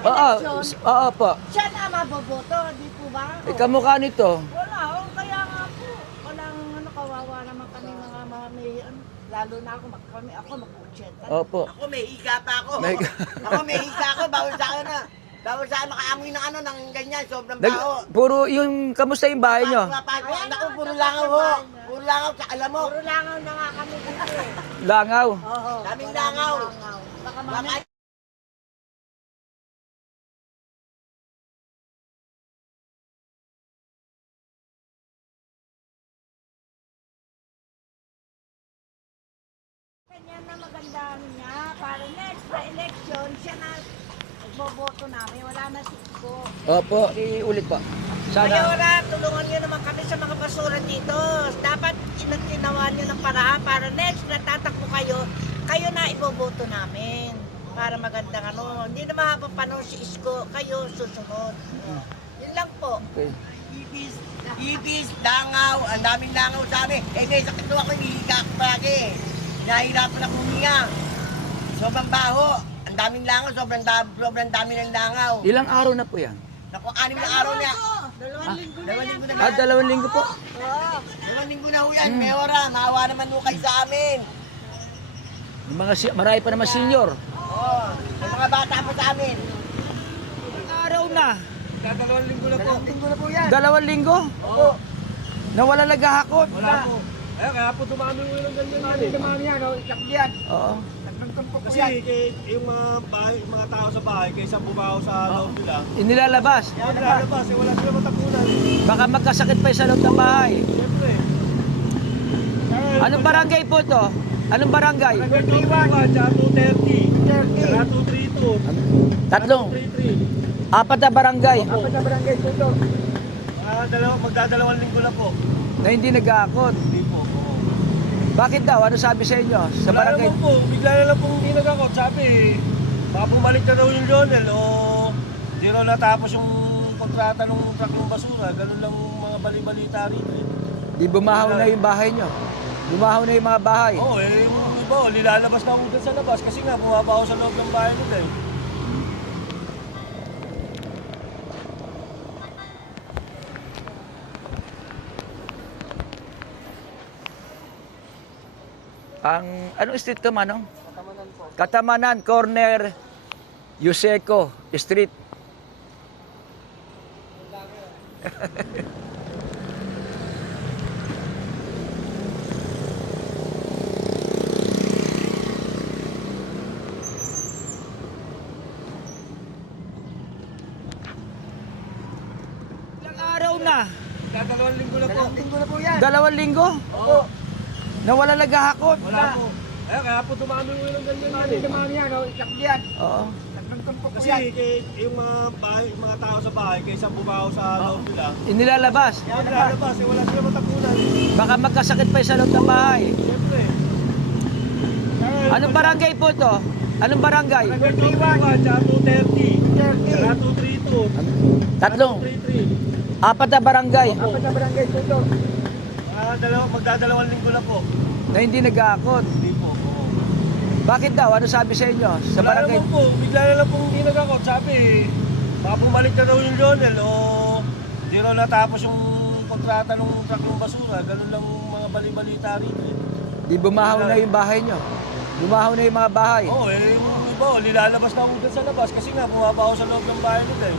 Oo, eleksyon, oo po. siya na maboboto, di po ba? Kamukha nito. Wala, kaya nga po, walang kawawa naman kami mga may, lalo na ako, ako mag-80. Opo. Ako may higa pa ako. May- Ako may higa ako, bawal sa akin na. Bawal sa akin makaamoy ng ng ganyan, sobrang baho. Puro yung, kamusta yung bahay nyo? Naku, puro langaw ho. Puro langaw, sa alam mo. Puro langaw na nga kami dito eh. Langaw. Oo. Daming langaw. Baka mamaya. Kanya na maganda niya, para next na election, siya na boboto namin. Wala na si Isko. Opo, iulit po. Sana. Mayora, tulungan nyo naman kami sa mga basura dito. Dapat ginawa nyo ng paraan para next na tatakbo kayo, kayo na iboboto namin. Para magandang hindi na mahabang panahon si Isko, kayo susunod. Yun lang po. Okay. Ibis, langaw, ang daming langaw sa amin. Eh, may sakit ko ako, hinihiga ako palagi. Nahihirapan ako huminga. Sobrang baho. Ang daming langaw, sobrang dami ng langaw. Ilang araw na po yan? Naku, 6 na araw na. Dalawang linggo na Dalawang yan. linggo na. 2 linggo po. Oo. 2 linggo na ho yan. May ora, maawa naman ho kayo sa amin. Yung mga, marami pa naman senior. Oo, may mga bata po sa amin. Ilang araw na? 2 linggo na po. 2 linggo na po yan. 2 linggo? Oo. Na wala naghahakot? Wala po. Kaya po dumami mo yung ganyan. Dumami yan, sakbiyan. Oo. Nagtumpok Kasi yung mga tao sa bahay, kaysa bumaho sa loob nila, Inilalabas. yan nilalabas, wala sila matapunan. Baka magkasakit pa sa loob ng bahay. Siyempre. Anong barangay po to? Anong barangay? 21, tsaka 230, tsaka 232, Tatlong. 233. 4 na barangay na barangay dito. Magdadalawang linggo na po. na hindi naghahakot. Hindi po. Oo. Bakit daw? Ano sabi sa inyo? Sa Wala barangay? naman po, bigla na lang pong hindi nagkakot. Sabi, baka bumalik na daw yung Lionel o di raw natapos yung kontrata ng truck ng basura. Ganun lang mga bali-balita rito. Di bumahaw na yung bahay nyo. Bumahaw na yung mga bahay. Oo, yung iba, nilalabas na ugat sa labas kasi nga bumabaho sa loob ng bahay nila eh. Anong street to, Manong? Katamanan, corner, Yuseco Street. Ilang araw na? 2 linggo na po. Linggo na po yan. 2 linggo? Oo. Na wala naghahakot? Wala po. Kaya po dumami mo yung ganyan. Dumami yan, sakbiyan. Oo. Nagtumpok Kasi yung mga tao sa bahay, kaysa bumaho sa loob nila, Inilalabas. yan nilalabas, wala sila matapunan. Baka magkasakit pa sa loob ng bahay. Siyempre. Anong barangay po to? Anong barangay? 21, tsaka 230, tsaka 232, Tatlong. 233. 4 na barangay na barangay dito. Magdadalawang linggo na po. na hindi naghahakot. Hindi po. Oo. Bakit daw? Ano sabi sa inyo? Sa Wala barangay? naman po, bigla na lang pong hindi nagkakot. Sabi, baka bumalik na daw yung Lionel o di raw natapos yung kontrata ng truck ng basura. Ganun lang mga bali-balita rito. Di bumahaw na yung bahay nyo. Bumahaw na yung mga bahay. Oo, yung iba, nilalabas na ugat sa labas kasi nga bumabaho sa loob ng bahay nila eh.